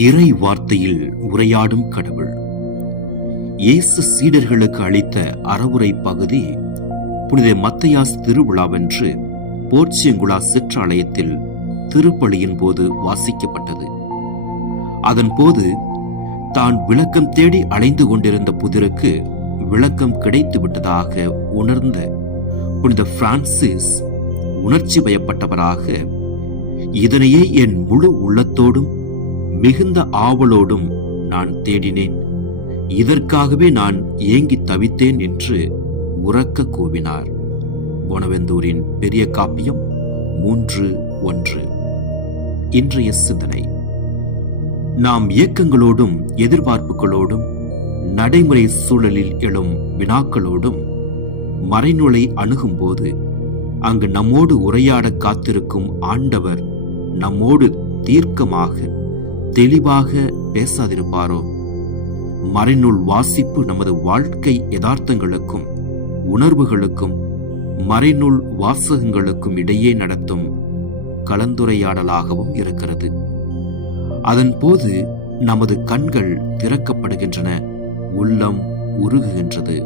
இறை வார்த்தையில் உரையாடும் கடவுள். இயேசு சீடர்களுக்கு அளித்த அறவுரை பகுதி புனித மத்தையாஸ் திருவிழாவென்று போர்ச்சியங்குலா சிற்றாலயத்தில் திருப்பலியின் போது வாசிக்கப்பட்டது. அதன் போது தான் விளக்கம் தேடி அலைந்து கொண்டிருந்த புதிருக்கு விளக்கம் கிடைத்து விட்டதாக உணர்ந்த புனித பிரான்சிஸ் உணர்ச்சி வயப்பட்டவராக, இதனையே என் முழு உள்ளத்தோடும் மிகுந்த ஆவலோடும் நான் தேடினேன், இதற்காகவே நான் ஏங்கி தவித்தேன் என்று உரக்க கூவினார். பொனவெந்தூரின் பெரிய காப்பியம் 3:1. இன்றைய சிந்தனை: நாம் இயக்கங்களோடும் எதிர்பார்ப்புகளோடும் நடைமுறை சூழலில் எழும் வினாக்களோடும் மறைநூலை அணுகும்போது அங்கு நம்மோடு உரையாட காத்திருக்கும் ஆண்டவர் நம்மோடு தீர்க்கமாக தெளிவாக பேசாதிருப்பாரோ? மறைநூல் வாசிப்பு நமது வாழ்க்கை யதார்த்தங்களுக்கும் உணர்வுகளுக்கும் மறைநூல் வாசகங்களுக்கும் இடையே நடத்தும் கலந்துரையாடலாகவும் இருக்கிறது. அதன் போது நமது கண்கள் திறக்கப்படுகின்றன, உள்ளம் உருகுகின்றது.